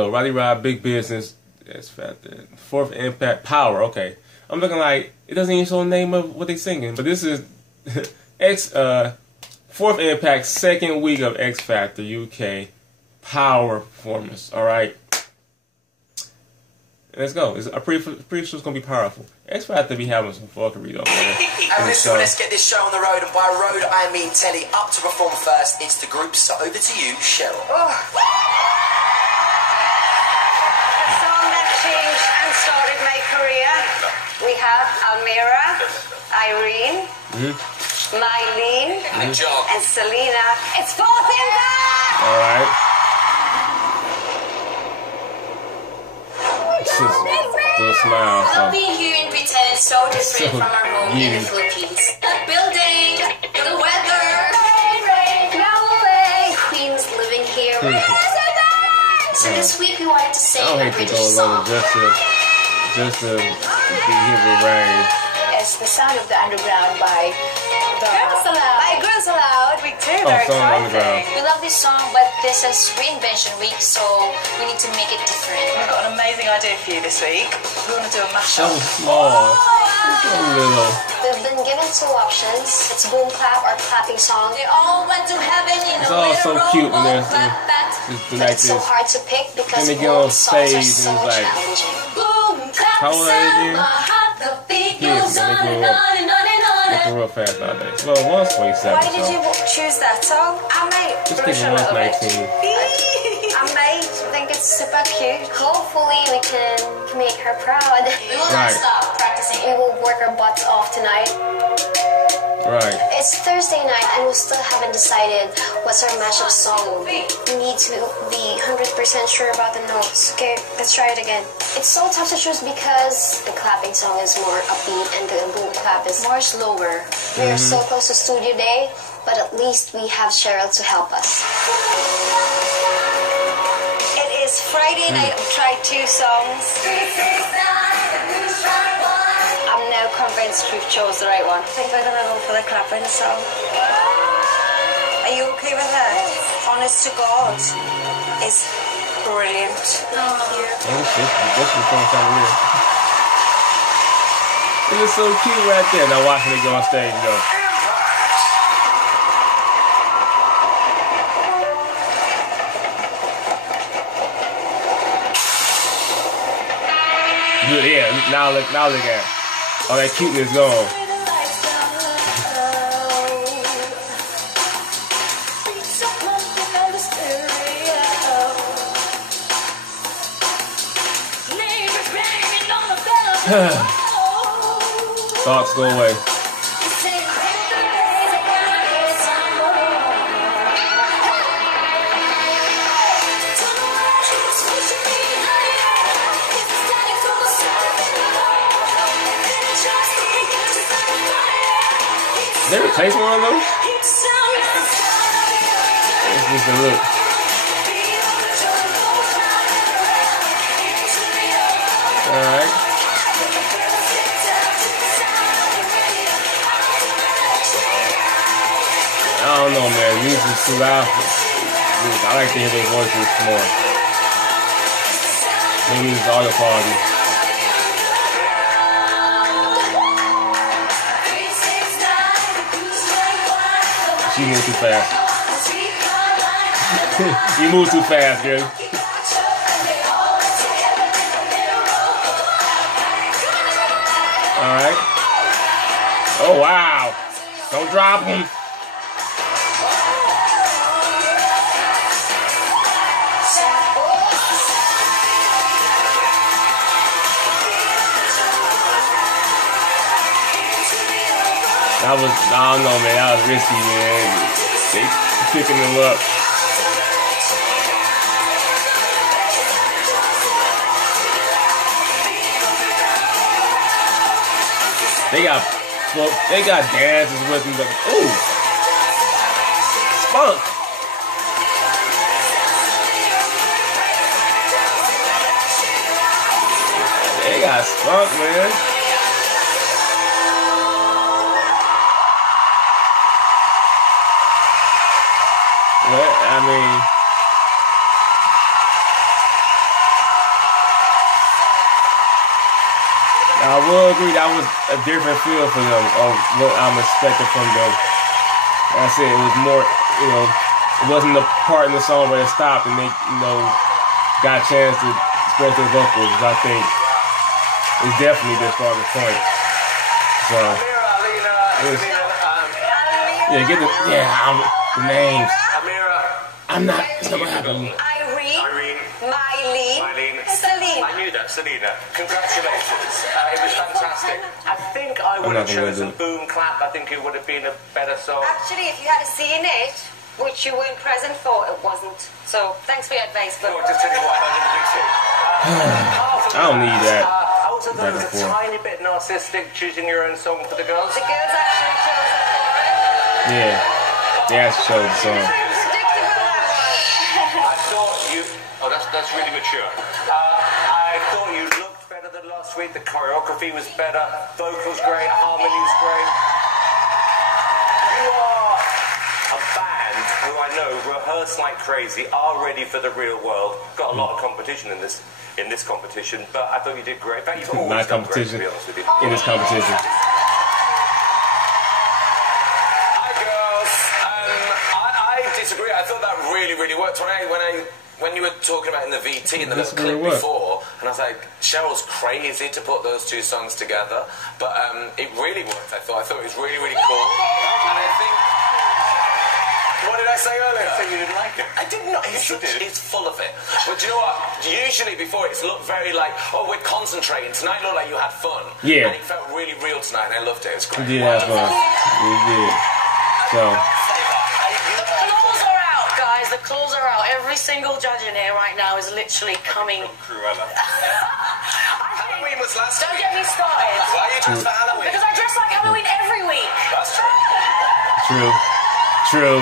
go. Roddy Rod, Big Business. X Factor. Fourth Impact, Power. Okay. I'm looking like it doesn't even show the name of what they singing, but this is Fourth Impact, second week of X Factor UK Power performance. All right. Let's go. I'm pretty sure it's gonna be powerful. X Factor be having some fuckery though, man. And listen, let's get this show on the road, and by road I mean Telly. Up to perform first, it's the group. So over to you, Cheryl. Oh. A song that changed and started my career. We have Almira, Irene, Mylene, and Selena. It's Fourth Impact! All right. Still smile. Love being here in Britain is so different from our home in the Philippines. The building, the weather, rain, no way. Queens living here. Where is it? So this week we wanted to sing a British song. Just to be here with rain. It's the sound of the underground by Girls Aloud. By Girls Aloud. Week 2. We love this song, but this is reinvention week, so we need to make it different. We've got an amazing idea for you this week. We want to do a mashup. So small. So little. We've been given two options. It's boom clap or clapping song. They all went to heaven, you know. It's all so cute when they're like it's so hard to pick because they get on songs are stage so and it's like, challenging. Boom clap, how old are they? the beat Kids, goes on and on and on and on. Looking real fast nowadays. Well, one's 27. Why did you choose that song? I might Just brush thinking a one's little 19. bit. I might think it's super cute. Hopefully we can make her proud. We will not stop practicing. We will work our butts off tonight. Right. It's Thursday night and we still haven't decided what's our mashup song. We need to be 100% sure about the notes. Okay, let's try it again. It's so tough to choose because the clapping song is more upbeat and the boom clap is more slower. We are so close to studio day, but at least we have Cheryl to help us. It is Friday night. I've tried 2 songs. I'm now convinced we've chose the right one. I think we're going to go for the clapping song. Are you okay with that? Honest to God, it's brilliant. This is going to sound weird. It is so cute right there. Now watching it go on stage, though. Good, yeah. Now look at it. All that cuteness gone. Thoughts go away. Did they replace one of those? It's just a look. Alright. I don't know, man. Music is too loud. I like to hear their voices more. Maybe it's audio quality. You move too fast. You move too fast, girl. Alright. Oh, wow. Don't drop him. That was, I don't know, man. That was risky, man. They picking him up. They got dances with him, but ooh, spunk. They got spunk, man. Well, I mean, I will agree that was a different feel for them of what I'm expecting from them. Like I said, it was more, it wasn't the part in the song where it stopped and they, got a chance to express their vocals. I think it's definitely their strongest point. So, the names. I'm not, it's not gonna happen. Irene, Mylene, Selena. I knew that, Selena. Congratulations. It was fantastic. I think I would have chosen Boom Clap. I think it would have been a better song. Actually, if you had seen it, which you weren't present for, it wasn't. So, thanks for your advice. But Just tell you what, I don't need that. I also thought it was a tiny bit narcissistic choosing your own song for the girls. the girls actually chose it for it. Yeah, they actually showed the song. I thought you... Oh, that's really mature. I thought you looked better than last week. The choreography was better. Vocals great. Harmony was great. You are a band who I know rehearse like crazy, are ready for the real world. Got a lot of competition in this competition, but I thought you did great. In fact, you've always done great, to be honest with you. In this competition. Hi, girls. I disagree. I thought that really, really worked. When you were talking about in the VT in the little clip before, and I was like, Cheryl's crazy to put those two songs together, but it really worked. I thought it was really, really cool, and I think. What did I say earlier? I said you didn't like it. I did not. He's full of it. But do you know what? Usually before it's looked very like, oh, we're concentrating. Tonight looked like you had fun. Yeah. And it felt really real tonight, and I loved it. It was great. You did have fun. You did. So. The claws are out, guys. The claws are out. Every single judge in here right now is literally coming. Cruella. Halloween was last Don't week. get me started. Why are you dressed for Halloween? Because I dress like Halloween every week. That's true. True.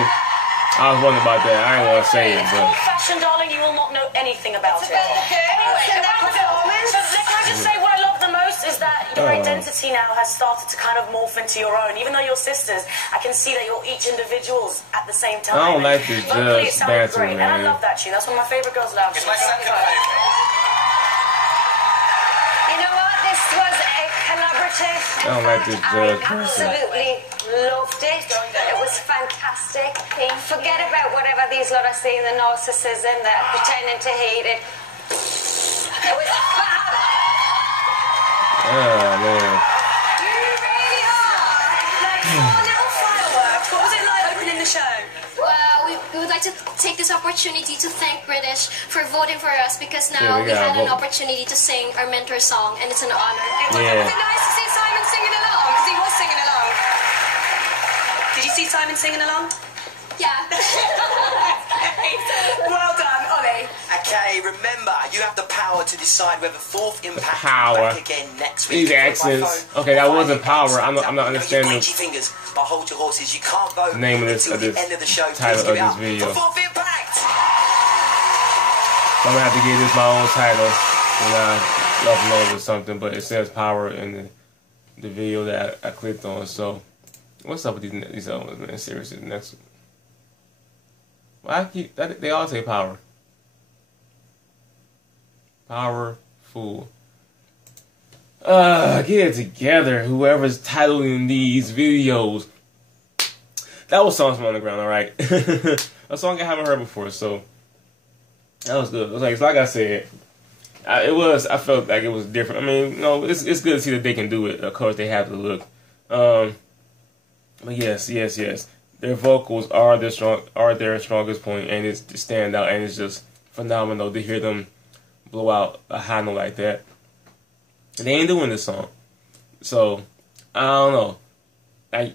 I was wondering about that. I ain't want to say it, It's but. called fashion, darling. You will not know anything about it. Anyway, So can I just say what I love the most is that your identity now has started to kind of morph into your own. Even though you're sisters, I can see that you're each individuals at the same time. I don't like the Vocally, it judge sounded dancing, great. And I man. love that tune. That's one of my favourite girls' love. It's my second favorite. You know what? This was a collaborative. I don't like this judge. I absolutely loved it. It was fantastic. Forget about whatever these lot are saying, the narcissism, the pretending to hate it. It was fab. Oh, man. You really are. Like, little fireworks. What was it like opening the show? Well, we would like to take this opportunity to thank British for voting for us because Yeah, now we we gotta had an vote. opportunity to sing our mentor song, and it's an honor. Yeah. Was it nice to see Simon singing along? Because he was singing along. Did you see Simon singing along? Yeah. Well done, Ollie. Okay, remember, you have the power to decide whether Fourth Impact Power. will be back again next week. These accents. Okay, that wasn't power. I'm not You understanding point your fingers, but hold your horses. You can't vote the name of this, until the end of the show. title Please of give it this up video. for Fourth Impact. I'm gonna have to give this my own title when I upload or something, but it says power in the video that I clicked on. So, what's up with these other ones, man? Seriously, the next one. Well, they all say power. Powerful. Get it together, whoever's titling these videos. That was Songs from Underground, alright? A song I haven't heard before, so that was good. It was like I said, I felt like it was different. I mean, it's good to see that they can do it. Of course, they have to look. But yes. Their vocals are their strongest point, and it's to stand out, and it's just phenomenal to hear them blow out a high note like that. They ain't doing this song, so I don't know. I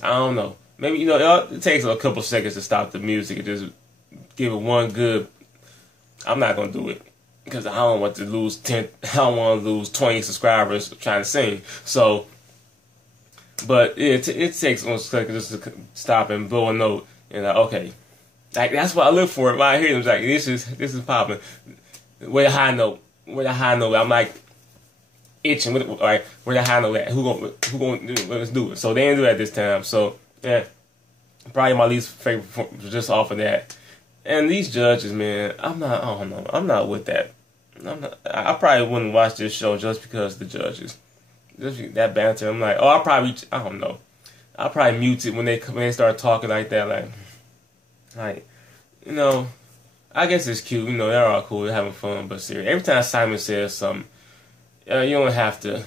don't know. Maybe it takes a couple seconds to stop the music and just give it one good. I'm not gonna do it because I don't want to lose 10. I don't want to lose 20 subscribers trying to sing. So. But it takes 1 second just to stop and blow a note, and okay, like that's what I look for. When I hear them, like this is popping. Where the high note? I'm like itching. Where the high note at? Who gonna do it? Let's do it. So they didn't do that this time. So yeah, probably my least favorite just off of that. And these judges, man, I don't know. I'm not with that. I probably wouldn't watch this show just because of the judges. just that banter. I'm like, oh, I don't know. I'll probably mute it when they start talking like that. Like, you know, I guess it's cute. You know, they're all cool, they're having fun. But seriously, every time Simon says something, you don't have to,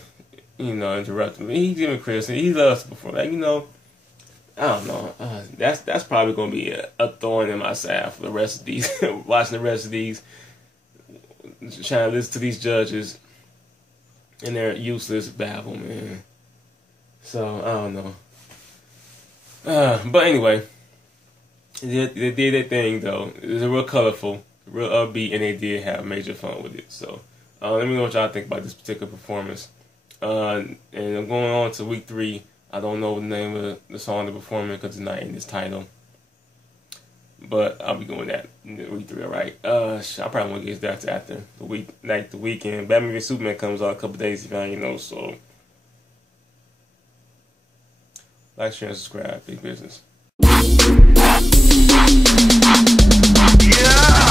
you know, interrupt him. He's giving criticism. He loves to perform. Like, you know, I don't know. That's probably gonna be a thorn in my side for the rest of these. Watching the rest of these, trying to listen to these judges and their useless babble, man. So I don't know. But anyway, they did their thing though. It was real colorful, real upbeat, and they did have major fun with it. So let me know what y'all think about this particular performance. And I'm going on to week 3. I don't know the name of the song they're performing because it's not in this title. But I'll be going that week 3, alright? I probably won't get that after the week, like the weekend. Batman v Superman comes out a couple days if you know, so like, share, and subscribe. Big business. Yeah!